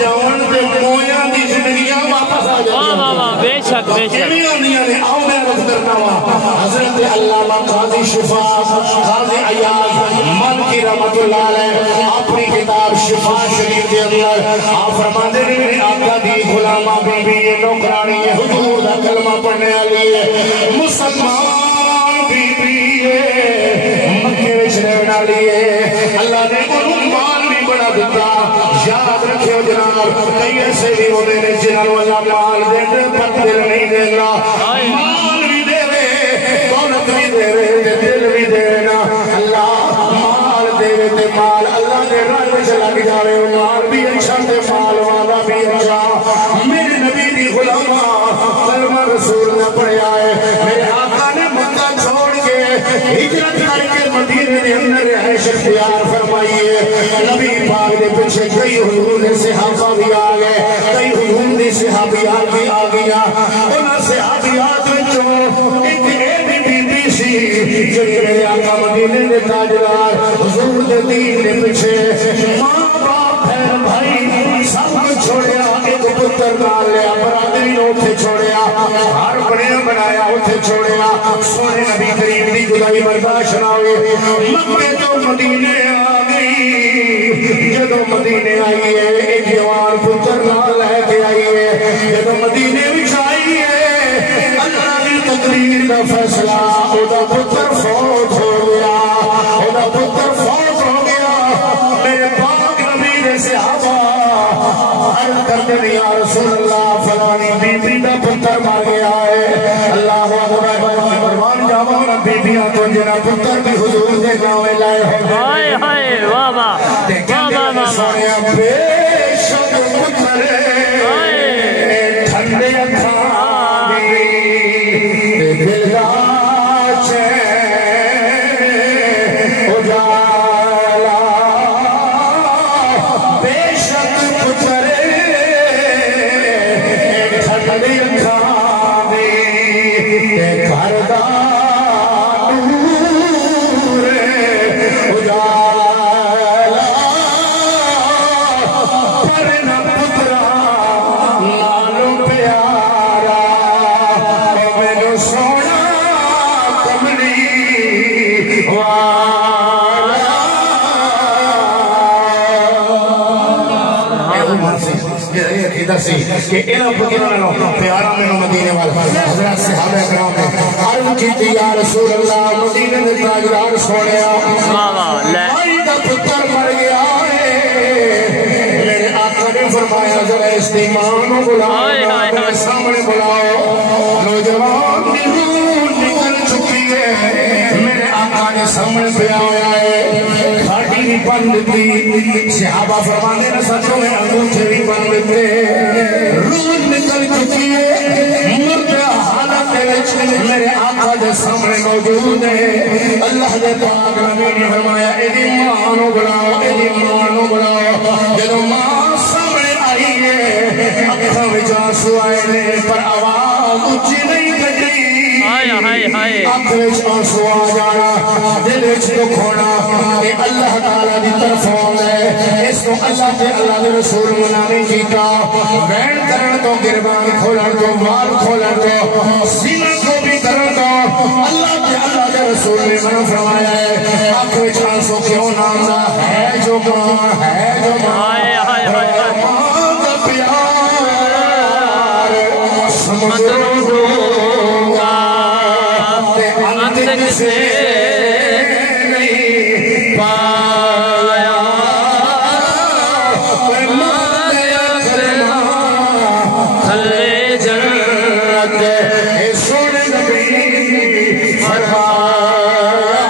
جاؤن تے مویاں دی زندگیاں واپس آ جائیں بے شک بے شک آؤ میں رکھ کرنا حضرت علامہ قاضی شفا قاضی عیاض مالکی رحمت اللہ علیہ اپنی کتاب شفا شریف کے اندر آپ فرماتے ہیں میرے آقا دی غلامہ بی بی یہ نوکرانی ہے حضور دا کلمہ پڑھنے والی ہے مسلمان بی بی ہے مکے وچ رہن والی ہے اللہ نے انہوں مال بھی بڑا دیتا یاد رکھو جناب کئی ایسے بھی ہوتے ہیں جنہوں اللہ مال دے پر دل نہیں دے گا مال بھی دے رہے دولت بھی دے رہے دل بھی دے رہے اللہ مال دے رہے مال اللہ دے راہ میں لگ جاوے مال بھی اچھا تے مال والا بھی اچھا میرے نبی دی غلامہ کلمہ رسول نے پڑھیا ہے میرے آقا نے مکہ چھوڑ کے ہجرت کر کے مدینے دے اندر رہائش اختیار فرمائی ہے نبی پاک دے پیچھے کئی حضور نے صحابہ بھی آ گئے کئی حضور نے صحابیات بھی آ گیا انہاں صحابیات وچوں ایک ایڈی بی بی سی جڑی میرے آقا مدینے دے تاجدار حضور دے دین دے پیچھے ماں باپ بہن بھائی سب کچھ چھوڑیا ایک پتر نال لیا برادری نے اتھے چھوڑیا ہر بڑیا بنایا اتھے چھوڑیا سونے نبی کریم دی گدائی برداشت نہ ہوئے مکے تو مدینے آ گئی جدو مدینے آئی ہے ایک جوان پتر نال لے کے آئی ہے جدو مدینے وچ آئی ہے اللہ دی تقدیر دا فیصلہ او دا پتر فوت ہو گیا او دا پتر فوت ہو گیا میرے پاک نبی نے صحابہ عرض کرتے ہیں یا رسول اللہ فلانی بی بی دا پتر مر گیا ہے اللہ اکبر فرمان جاواں بی بیاں تو جنا پتر بھی حضور دے گاویں لائے ہو ہائے ہائے واہ واہ سونے بے شک پتر ٹھنڈے اکھاں دی دل دا چین اجالا بے شک پتر ٹھنڈے اکھاں دی گھر دا نور اجالا پر نہ پترا نالو پیارا میرے سونا کملی والا ادھر سی کہ انہوں پتروں پیارا میں مدینے والا حضرت صحابہ اکرام نے عرض کی تھی یا رسول اللہ مدینے میں تاجدار سوڑیا آئی دا پتر مر گیا ہے میرے آقا نے فرمایا ذرا استیمان بلاؤ میرے سامنے بلاؤ نوجوان نکل چکی ہے میرے آقا نے سامنے پہ آیا ہے کھاٹی بھی بند تھی صحابہ فرمانے نے سچوں میں انگوٹھے بھی بند تھے روح نکل چکی ہے مرد حالت میرے آقا دے سامنے موجود ہے اللہ دے پاک نبی نے فرمایا ایدی مانو بلاؤ ایدی مانو بلاؤ جدو ماں سامنے آئی ہے اکھاں وچ آنسو آئے نے پر آواز اونچی نہیں کٹی اکھ وچ آنسو آ جانا دل وچ دکھ ہونا کہ اللہ تعالیٰ دی طرف ہے اس کو اللہ دے رسول منع نہیں کیتا وین کرن تو گربان کھولن تو وال کھولن تو سینہ کو بھی کرن تو اللہ دے رسول نے منع فرمایا ہے اکھ وچ آنسو کیوں نہ آندا ہے جو ماں ہے جو ماں کا پیار سمجھو دوں گا تے انت سے نہیں پایا تھلے جنت سن نبی فرمایا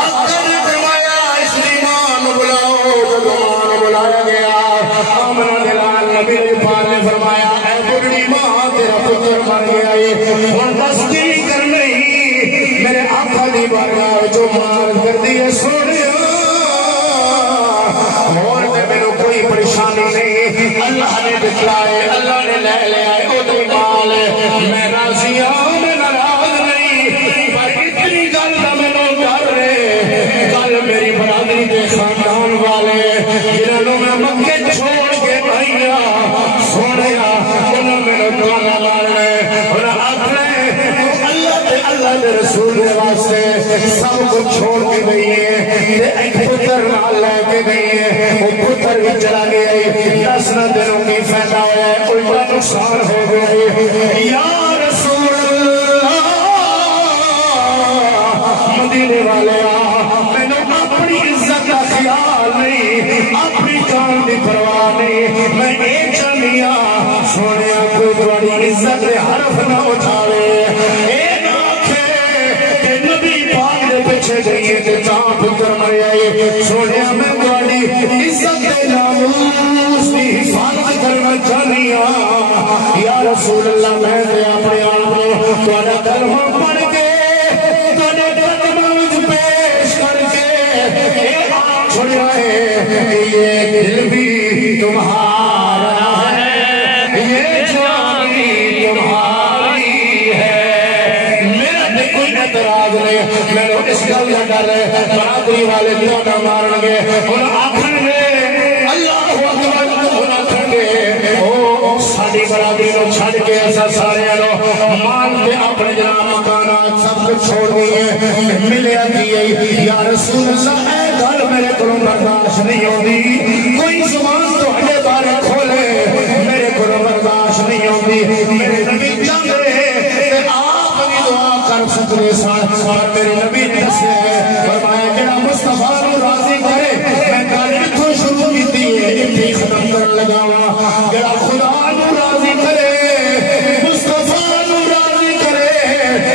اکر فرمایا اس ایمان بلاؤ جب ایمان بلایا گیا آمنہ دلال نبی پاک نے فرمایا اے بڑی ماں تیرا پتر مر گیا اور تصدیق کر نہیں میرے آقا دی بارگاہ جو مار کر دیا سوڑیا اور میں کوئی پریشانی نہیں اللہ نے دکھلائے اللہ نے لے لے آئے او دی مال میں راضی ہوں میں ناراض نہیں پر اتنی گل نہ میں نو ڈر رہے کل میری برادری دے خاندان والے جنہوں میں کے چھوڑ کے بھائیا سونے انہوں میں دعا مارنے انہوں اپنے اللہ دے رسول دے واسطے سب کو چھوڑ کے گئی ہے ایک پتر نال لے کے گئی ہے وہ پتر بھی چلا گیا ہے 10 دنوں کی فائدہ ہوا ہے الٹا نقصان ہو گیا ہے یا رسول اللہ مدینے والے میں نے اپنی عزت کا خیال نہیں اپنی جان کی پرواہ نہیں میں ایک جانیا سونے کوئی تمہاری عزت کے حرف نہ اٹھاوے پیچھے گئی ہے کہ جہاں پتر مرے آئے سونے میں تمہاری عزت کے ناموس کی حفاظت کرنا چاہنی ہوں یا رسول اللہ میں نے اپنے آپ کو تمہارا کلمہ پڑھ کے تمہارے قدموں پیش کر کے ایک آنکھ چھوڑا ہے یہ دل بھی تمہارا ہے یہ جان بھی تمہاری ہے میرا بھی کوئی اعتراض نہیں میں نے اس گل کا ڈر ہے برادری والے دعا نہ مارن گے انہوں آخر گے اللہ اکبر انہوں آخر گے او ساڑی برادری نو چھڑ کے ایسا سارے نو مان کے اپنے جناب مکانات سب کچھ چھوڑ دیئے ملے دیئے یا رسول اللہ اے گھر میرے کو برداشت نہیں ہوتی کوئی زبان تو ہمیں بارے کھولے میرے کو برداشت نہیں ہوتی میرے نبی چاہتے ہیں کہ آپ بھی دعا کر سکتے ساتھ اور میرے نبی دسے فرمایا جڑا مصطفیٰ نو راضی کرے میں گل اتھوں شروع کیتی ہے اتھی ختم کرن لگا ہوں جڑا خدا نو راضی کرے مصطفیٰ نو راضی کرے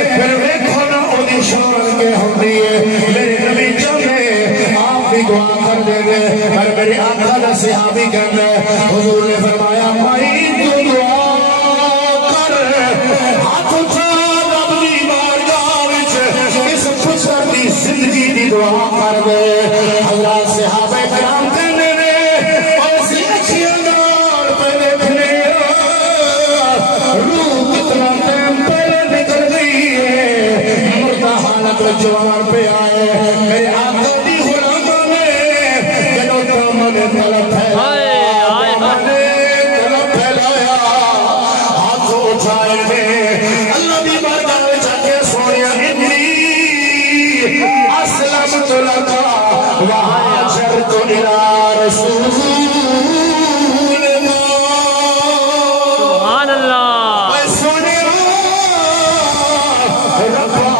پھر ویکھو نا او دی شان کے ہوندی ہے میرے نبی چاہتے آپ بھی دعا کر دے گے اور میرے آقا دا صحابی کہتا ہے حضور نے فرمایا بھائی تو دعا کر ہاتھ اٹھا زندگی دی دعا کر دے حضرات صحابہ کرام کہنے نے ایسی اچھی اندار پہ دیکھنے روح کتنا ٹائم پہلے نکل گئی ہے مردہ حالت جوان پہ آئے میرے آقا دی غلامہ نے جنہوں دامن طلب پھیلایا طلب پھیلایا ہاتھ اٹھائے گئے اللہ دی بارگاہ میں جا کے سونیا اسلمت لکا وحاجرت الى رسول اللہ سبحان اللہ اے سونے ربا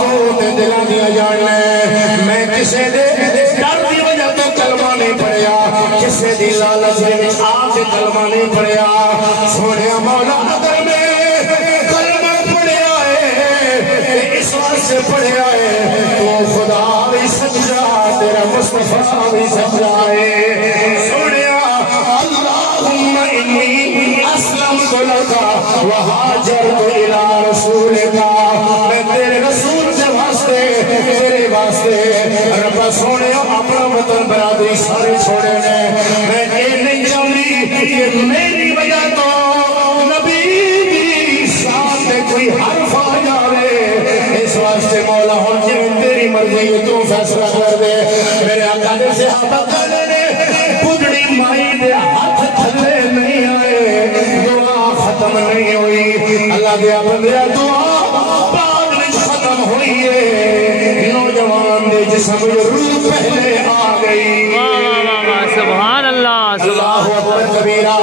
تو تے دلہ دیا جانے میں کسے دے ڈر دی وجہ تو کلمہ نہیں پڑھیا کسے دی لالچ میں آپ سے کلمہ نہیں پڑھیا سونے مولا اگر میں کلمہ پڑھیا ہے اس واسطے پڑھیا ہے تو خدا بھی سجا تیرا مصطفیٰ بھی سجا ہے سنیا اللہم انی اسلمت لکا وحاجرت الى رسولک میں تیرے رسول سے واسطے تیرے واسطے رب سونے اپنا وطن برادری سارے چھوڑے نے میں یہ نہیں چاہتی کہ میری وجہ تو نبی دی ساتھ کوئی حرف آ جاوے اس واسطے مولا ہوں جب تیری مرضی ہے تو فیصلہ کر دے میرے آقا دے صحابہ کہنے نے پدڑی مائی دے ہاتھ تھلے نہیں آئے دعا ختم نہیں ہوئی اللہ دیا بندیا دعا بعد میں ختم ہوئی ہے نوجوان دے جسم روح پہلے آ گئی سبحان اللہ اللہ اکبر کبیرہ